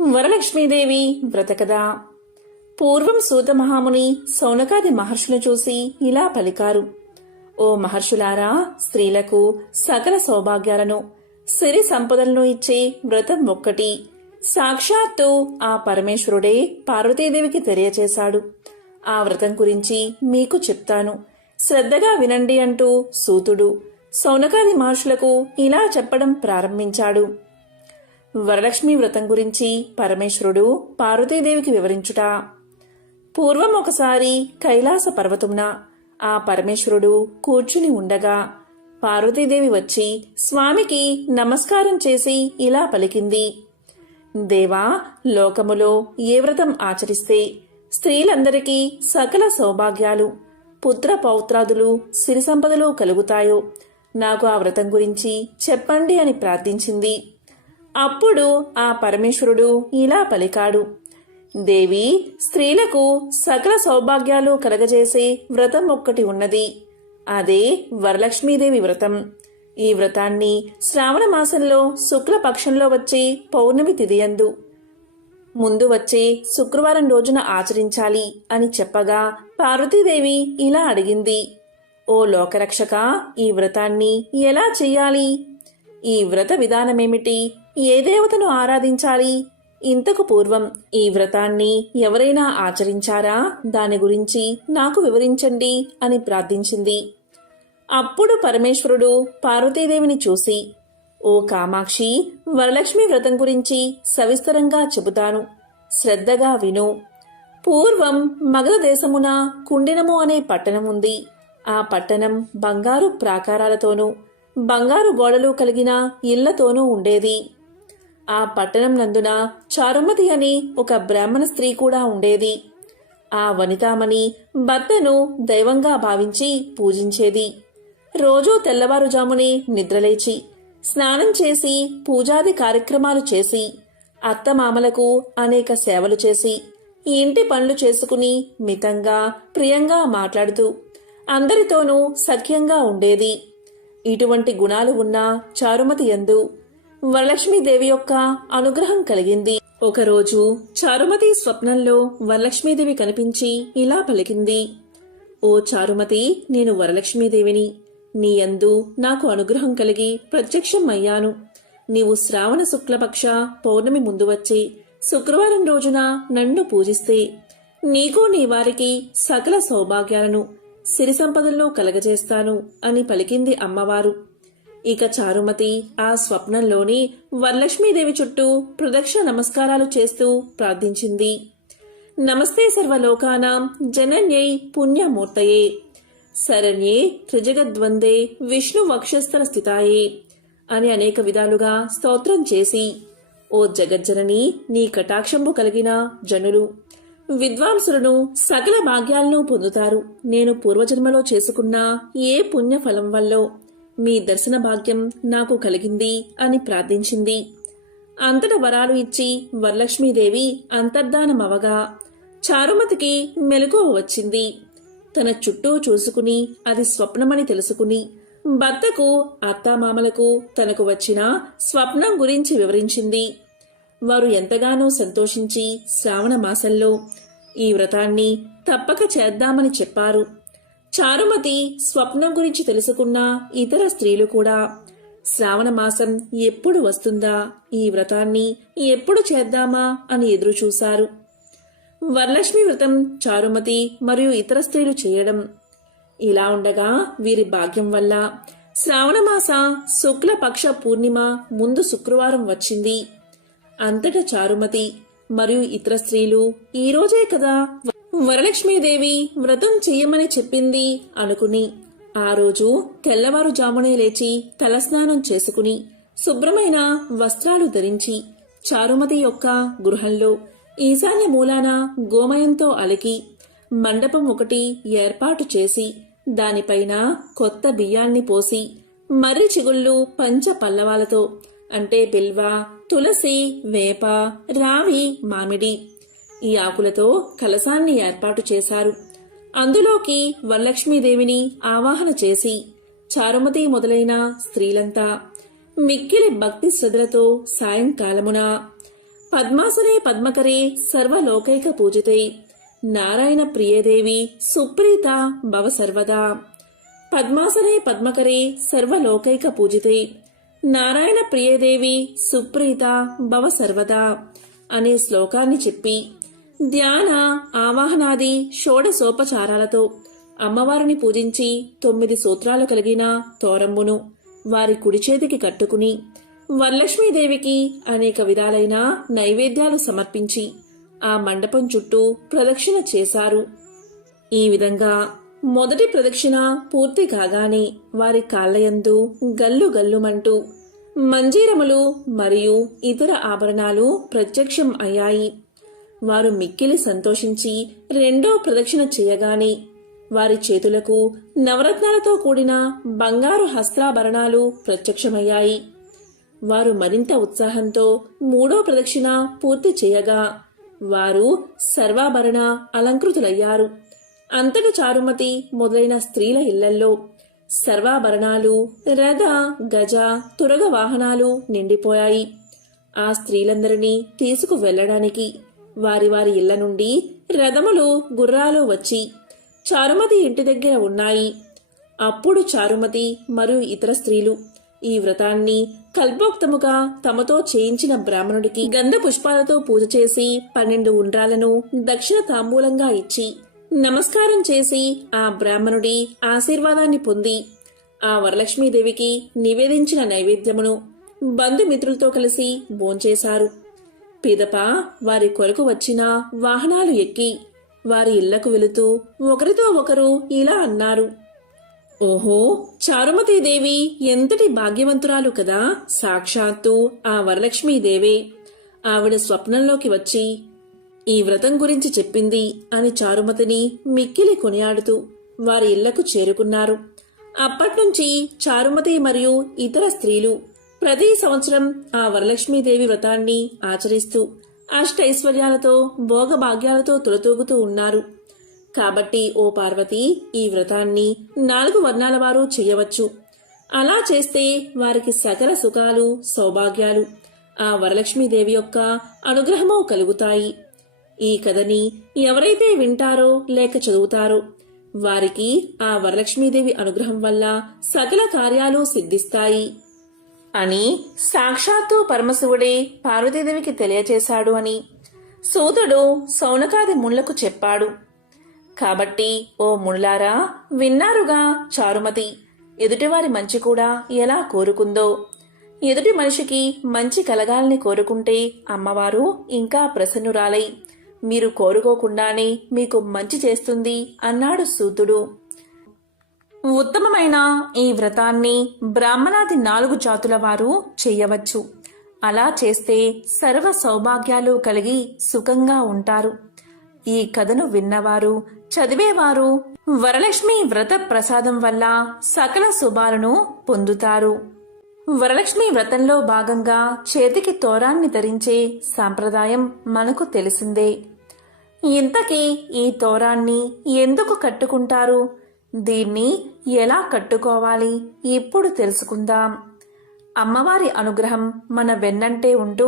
వరలక్ష్మీదేవి వ్రతకథ. పూర్వం సూత మహాముని సౌనకాది మహర్షులను చూసి ఇలా పలికారు. ఓ మహర్షులారా, స్త్రీలకు సకల సౌభాగ్యాలను, సిరి సంపదలను ఇచ్చే వ్రతం ఒక్కటి సాక్షాత్తు ఆ పరమేశ్వరుడే పార్వతీదేవికి తెలియచేశాడు. ఆ వ్రతం గురించి మీకు చెప్తాను, శ్రద్ధగా వినండి అంటూ సూతుడు సౌనకాది మహర్షులకు ఇలా చెప్పడం ప్రారంభించాడు. వరలక్ష్మి వ్రతం గురించి పరమేశ్వరుడు పార్వతీదేవికి వివరించుట. పూర్వం ఒకసారి కైలాస పర్వతమున ఆ పరమేశ్వరుడు కూర్చుని ఉండగా పార్వతీదేవి వచ్చి స్వామికి నమస్కారం చేసి ఇలా పలికింది. దేవా, లోకములో ఏ వ్రతం ఆచరిస్తే స్త్రీలందరికీ సకల సౌభాగ్యాలు, పుత్ర పౌత్రాదులు, సిరి సంపదలు కలుగుతాయో నాకు ఆ వ్రతం గురించి చెప్పండి అని ప్రార్థించింది. అప్పుడు ఆ పరమేశ్వరుడు ఇలా పలికాడు. దేవి, స్త్రీలకు సకల సౌభాగ్యాలు కలగజేసే వ్రతం ఒక్కటి ఉన్నది. అదే వరలక్ష్మీదేవి వ్రతం. ఈ వ్రతాన్ని శ్రావణ మాసంలో శుక్లపక్షంలో వచ్చే పౌర్ణమి తిథియందు ముందు వచ్చే శుక్రవారం రోజున ఆచరించాలి అని చెప్పగా పార్వతీదేవి ఇలా అడిగింది. ఓ లోకరక్షక, ఈ వ్రతాన్ని ఎలా చెయ్యాలి? ఈ వ్రత విధానమేమిటి? ఏ దేవతను ఆరాధించాలి? ఇంతకు పూర్వం ఈ వ్రతాన్ని ఎవరైనా ఆచరించారా? దాని గురించి నాకు వివరించండి అని ప్రార్థించింది. అప్పుడు పరమేశ్వరుడు పార్వతీదేవిని చూసి, ఓ కామాక్షి, వరలక్ష్మి వ్రతం గురించి సవిస్తరంగా చెబుతాను, శ్రద్ధగా విను. పూర్వం మగధ దేశమున కుండినము అనే పట్టణం ఉంది. ఆ పట్టణం బంగారు ప్రాకారాలతోనూ బంగారు గోడలు కలిగిన ఇళ్లతోనూ ఉండేది. ఆ పట్టణం నందున చారుమతి అని ఒక బ్రాహ్మణ స్త్రీ కూడా ఉండేది. ఆ వనితామణి భర్తను దైవంగా భావించి పూజించేది. రోజూ తెల్లవారుజామునే నిద్రలేచి స్నానం చేసి పూజాది కార్యక్రమాలు చేసి అత్తమామలకు అనేక సేవలు చేసి ఇంటి పనులు చేసుకుని మితంగా ప్రియంగా మాట్లాడుతూ అందరితోనూ సఖ్యంగా ఉండేది. ఇటువంటి గుణాలు ఉన్న చారుమతి యందు వరలక్ష్మీదేవి యొక్క అనుగ్రహం కలిగింది. ఒకరోజు చారుమతి స్వప్నంలో వరలక్ష్మీదేవి కనిపించి ఇలా పలికింది. ఓ చారుమతి, నేను వరలక్ష్మీదేవిని. నీ యందు నాకు అనుగ్రహం కలిగి ప్రత్యక్షం అయ్యాను. నీవు శ్రావణ శుక్లపక్ష పౌర్ణమి ముందు వచ్చి శుక్రవారం రోజున నన్ను పూజిస్తే నీకు నీ వారికి సకల సౌభాగ్యాలను, సిరి సంపదలను కలగజేస్తాను అని పలికింది అమ్మవారు. ఇక చారుమతి ఆ స్వప్నంలోని వరలక్ష్మీదేవి చుట్టూ ప్రదక్షిణ నమస్కారాలు చేస్తూ ప్రార్థించింది. నమస్తే సర్వలోకానాం జనన్యై పుణ్యమూర్తయే శరణ్యే త్రిజగద్వందే విష్ణు వక్షస్థల స్థితాయే అని అనేక విధాలుగా స్తోత్రం చేసి, ఓ జగజ్జనని, నీ కటాక్షంబు కలిగిన జనులు విద్వాంసులను సకల భాగ్యాలను పొందుతారు. నేను పూర్వజన్మలో చేసుకున్న ఏ పుణ్యఫలం వల్లో మీ దర్శన భాగ్యం నాకు కలిగింది అని ప్రార్థించింది. అంతట వరాలు ఇచ్చి వరలక్ష్మీదేవి అంతర్ధానమవగా చారుమతికి మెలకువ వచ్చింది. తన చుట్టూ చూసుకుని అది స్వప్నమని తెలుసుకుని భర్తకు, అత్తామామలకు తనకు వచ్చిన స్వప్నం గురించి వివరించింది. వారు ఎంతగానో సంతోషించి శ్రావణ మాసంలో ఈ వ్రతాన్ని తప్పక చేద్దామని చెప్పారు. చారుమతి స్వప్నం గురించి తెలుసుకున్న ఇతర స్త్రీలు కూడా శ్రావణ మాసం ఎప్పుడు వస్తుందా, ఈ వ్రతాన్ని ఎప్పుడు చేద్దామా అని ఎదురుచూశారు. వరలక్ష్మి వ్రతం చారుమతి మరియు ఇతర స్త్రీలు చేయడం ఇలా ఉండగా వీరి భాగ్యం వల్ల శ్రావణమాస శుక్లపక్ష పూర్ణిమ ముందు శుక్రవారం వచ్చింది. అంతటా చారుమతి మరియు ఇతర స్త్రీలు ఈ రోజే కదా వరలక్ష్మీదేవి వ్రతం చెయ్యమని చెప్పింది అనుకుని ఆ రోజు తెల్లవారుజామునే లేచి తలస్నానం చేసుకుని శుభ్రమైన వస్త్రాలు ధరించి చారుమతి యొక్క గృహంలో ఈశాన్య మూలాన గోమయంతో అలికి మండపం ఒకటి ఏర్పాటు చేసి దానిపైన కొత్త బియ్యాన్ని పోసి మర్రి చిగుళ్ళు పంచ పల్లవాలతో అంటే బిల్వ, తులసి, వేప, రావి, మామిడి ఈ ఆకులతో కలశాన్ని ఏర్పాటు చేశారు. అందులోకి వరలక్ష్మీదేవిని ఆవాహన చేసి చారుమతి మొదలైన స్త్రీలంతా మిక్కిలి భక్తి శ్రద్ధలతో సాయంకాలమున పద్మాసనే పద్మకరే సర్వలోకైక పూజితే నారాయణ ప్రియదేవి సుప్రీత భవ సర్వదా. పద్మాసనే పద్మకరే సర్వలోకైక పూజితే నారాయణ ప్రియదేవి సుప్రీత భవ సర్వదా అనే శ్లోకాన్ని చెప్పి ధ్యాన ఆవాహనాది షోడశోపచారాలతో అమ్మవారిని పూజించి 9 సూత్రాలు కలిగిన తోరంబును వారి కుడి చేతికి కట్టుకుని వరలక్ష్మీదేవికి అనేక విధాలైన నైవేద్యాలు సమర్పించి ఆ మండపం చుట్టూ ప్రదక్షిణ చేశారు. ఈ విధంగా మొదటి ప్రదక్షిణ పూర్తి కాగానే వారి కాళ్లయందు గల్లు గల్లుమంటూ మంజీరములు మరియు ఇతర ఆభరణాలు ప్రత్యక్షం అయ్యాయి. వారు మిక్కిలి సంతోషించి రెండో ప్రదక్షిణ చేయగానే వారి చేతులకు నవరత్నాలతో కూడిన బంగారు హస్త్రాభరణాలు ప్రత్యక్షమయ్యాయి. వారు మరింత ఉత్సాహంతో మూడో ప్రదక్షిణ పూర్తి చేయగా వారు సర్వాభరణ అలంకృతులయ్యారు. అంతట చారుమతి మొదలైన స్త్రీల ఇళ్లల్లో సర్వాభరణాలు, రథ, గజ, తురగ వాహనాలు నిండిపోయాయి. ఆ స్త్రీలందరినీ తీసుకు వెళ్లడానికి వారి వారి ఇళ్ల నుండి రథములు, గుర్రాలు వచ్చి చారుమతి ఇంటి దగ్గర ఉన్నాయి. అప్పుడు చారుమతి మరియు ఇతర స్త్రీలు ఈ వ్రతాన్ని కల్పోక్తముగా తమతో చేయించిన బ్రాహ్మణుడికి గంధ పుష్పాలతో పూజ చేసి 12 ఉండ్రాలను దక్షిణ తాంబూలంగా ఇచ్చి నమస్కారం చేసి ఆ బ్రాహ్మణుడి ఆశీర్వాదాన్ని పొంది ఆ వరలక్ష్మీదేవికి నివేదించిన నైవేద్యమును బంధుమిత్రులతో కలిసి భోంచేశారు. పిదప వారి కొరకు వచ్చిన వాహనాలు ఎక్కి వారి ఇళ్లకు వెళుతూ ఒకరితో ఒకరు ఇలా అన్నారు. ఓహో, చారుమతీదేవి ఎంతటి భాగ్యవంతురాలు కదా! సాక్షాత్తు ఆ వరలక్ష్మీదేవే. ఆవిడ స్వప్నంలోకి వచ్చి ఈ వ్రతం గురించి చెప్పింది అని చారుమతిని మిక్కిలి కొనియాడుతూ వారి ఇళ్లకు చేరుకున్నారు. అప్పట్నుంచి చారుమతి మరియు ఇతర స్త్రీలు ప్రతి సంవత్సరం ఆ వరలక్ష్మీదేవి వ్రతాన్ని ఆచరిస్తూ అష్టైశ్వర్యాలతో భోగభాగ్యాలతో తులతూగుతూ ఉన్నారు. కాబట్టి ఓ పార్వతి, ఈ వ్రతాన్ని 4 వర్ణాల వారు చేయవచ్చు. అలా చేస్తే వారికి సకల సుఖాలు, సౌభాగ్యాలు, ఆ వరలక్ష్మీదేవి యొక్క అనుగ్రహమూ కలుగుతాయి. ఈ కథని ఎవరైతే వింటారో లేక చదువుతారో వారికి ఆ వరలక్ష్మీదేవి అనుగ్రహం వల్ల సకల కార్యాలు సిద్ధిస్తాయి అని సాక్షాత్తు పరమశివుడే పార్వతీదేవికి తెలియచేశాడు అని సూతుడు సౌనకాది మునులకు చెప్పాడు. కాబట్టి ఓ మునులారా, విన్నారుగా చారుమతి ఎదుటివారి మంచి కూడా ఎలా కోరుకుందో. ఎదుటి మనిషికి మంచి కలగాలని కోరుకుంటే అమ్మవారు ఇంకా ప్రసన్నురాలై మీరు కోరుకోకుండానే మీకు మంచి చేస్తుంది అన్నాడు సూతుడు. ఉత్తమమైన ఈ వ్రతాన్ని బ్రాహ్మణాది 4 జాతుల వారు చెయ్యవచ్చు. అలా చేస్తే సర్వ సౌభాగ్యాలు కలిగి సుఖంగా ఉంటారు. ఈ కథను విన్నవారు, చదివేవారు వరలక్ష్మి వ్రత ప్రసాదం వల్ల సకల శుభాలను పొందుతారు. వరలక్ష్మి వ్రతంలో భాగంగా చేతికి తోరాన్ని ధరించే సాంప్రదాయం మనకు తెలిసిందే. ఇంతకీ ఈ తోరాన్ని ఎందుకు కట్టుకుంటారు? దీన్ని ఎలా కట్టుకోవాలి ఇప్పుడు తెలుసుకుందాం. అమ్మవారి అనుగ్రహం మన వెన్నంటే ఉంటూ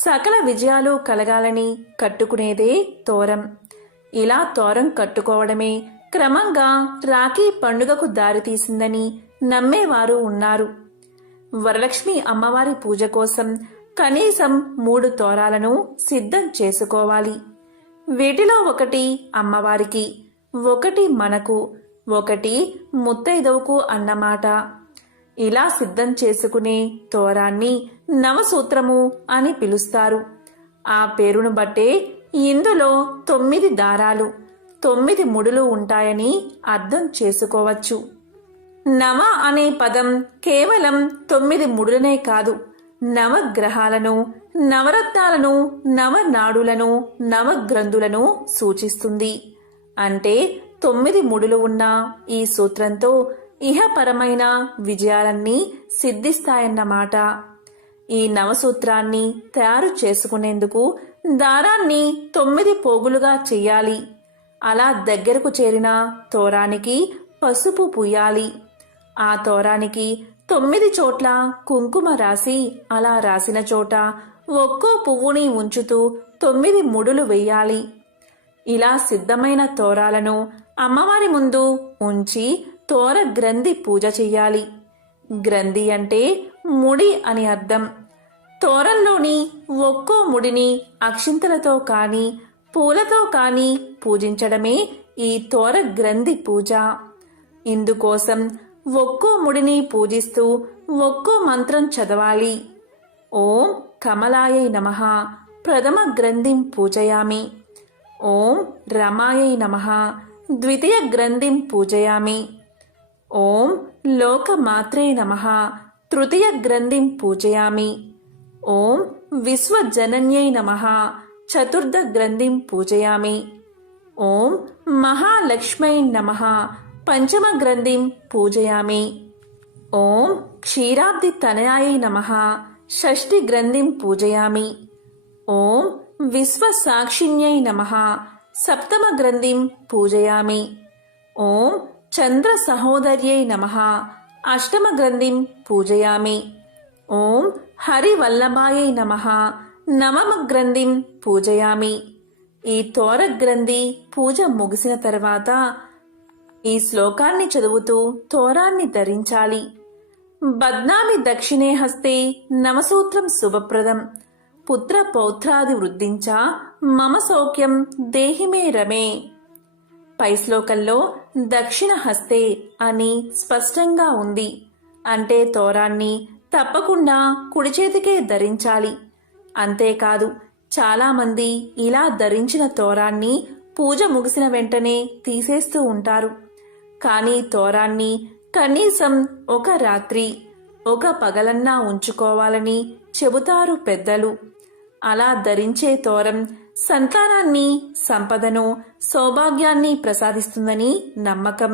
సకల విజయాలు కలగాలని కట్టుకునేదే తోరం. ఇలా తోరం కట్టుకోవడమే క్రమంగా రాఖీ పండుగకు దారితీసిందని నమ్మేవారు ఉన్నారు. వరలక్ష్మి అమ్మవారి పూజ కోసం కనీసం 3 తోరాలను సిద్ధం చేసుకోవాలి. వీటిలో ఒకటి అమ్మవారికి, ఒకటి మనకు, ఒకటి ముత్తైదవుకు అన్నమాట. ఇలా సిద్ధం చేసుకునే తోరాన్ని నవసూత్రము అని పిలుస్తారు. ఆ పేరును బట్టే ఇందులో 9 దారాలు, 9 ముడులు ఉంటాయని అర్థం చేసుకోవచ్చు. నవ అనే పదం కేవలం 9 ముడులనే కాదు, నవగ్రహాలను, నవరత్నాలను, నవనాడులను, నవగ్రంథులను సూచిస్తుంది. అంటే 9 ముడులు ఉన్న ఈ సూత్రంతో ఇహపరమైన విజయాలన్నీ సిద్ధిస్తాయన్నమాట. ఈ నవసూత్రాన్ని తయారు చేసుకునేందుకు దారాన్ని 9 పోగులుగా చెయ్యాలి. అలా దగ్గరకు చేరిన తోరానికి పసుపు పూయాలి. ఆ తోరానికి 9 చోట్ల కుంకుమ రాసి, అలా రాసిన చోట ఒక్కో పువ్వుని ఉంచుతూ 9 ముడులు వెయ్యాలి. ఇలా సిద్ధమైన తోరాలను అమ్మవారి ముందు ఉంచి తోర గ్రంథి పూజ చెయ్యాలి. గ్రంథి అంటే ముడి అని అర్థం. తోరంలోని ఒక్కో ముడిని అక్షింతలతో కానీ పూలతో కానీ పూజించడమే ఈ తోర గ్రంథి పూజ. ఇందుకోసం ఒక్కో ముడిని పూజిస్తూ ఒక్కో మంత్రం చదవాలి. ఓం కమలాయై నమః ప్రథమ గ్రంథిం పూజయామి. ఓం రమాయై నమః ద్వితీయ గ్రంథిం పూజయామి. ఓం లోకమాత్రే నమః తృతీయ గ్రంథిం పూజయామి. ఓం విశ్వజనన్యై నమః చతుర్థ గ్రంథిం పూజయామి. ఓం మహాలక్ష్మై నమః పంచమ గ్రంథిం పూజయామి. ఓం క్షీరాబ్ది తనయాయై నమః షష్ఠి గ్రంథిం పూజయామి. ఓం విశ్వసాక్షిణ్యై నమః సప్తమ గ్రంథిం పూజయామి. ఓం చంద్ర సహోదర్యై నమః అష్టమ గ్రంథిం పూజయామి. ఓం హరివల్లభాయై నమః నవమ గ్రంథిం పూజయామి. ఈ తోర గ్రంథి పూజ ముగిసిన తర్వాత ఈ శ్లోకాన్ని చదువుతూ తోరాన్ని ధరించాలి. బద్నామి దక్షిణే హస్తే నవసూత్రం శుభప్రదం పుత్ర పౌత్రాది వృద్ధించ మమ సౌఖ్యం దేహిమే రమే. పై శ్లోకంలో దక్షిణ హస్తే అని స్పష్టంగా ఉంది. అంటే తోరాన్ని తప్పకుండా కుడి చేతికే ధరించాలి. అంతేకాదు చాలామంది ఇలా ధరించిన తోరాన్ని పూజ ముగిసిన వెంటనే తీసేస్తూ ఉంటారు. కానీ తోరాన్ని కనీసం ఒక రాత్రి ఒక పగలన్నా ఉంచుకోవాలని చెబుతారు పెద్దలు. అలా ధరించే తోరం సంతానాన్ని, సంపదను, సౌభాగ్యాన్ని ప్రసాదిస్తుందని నమ్మకం.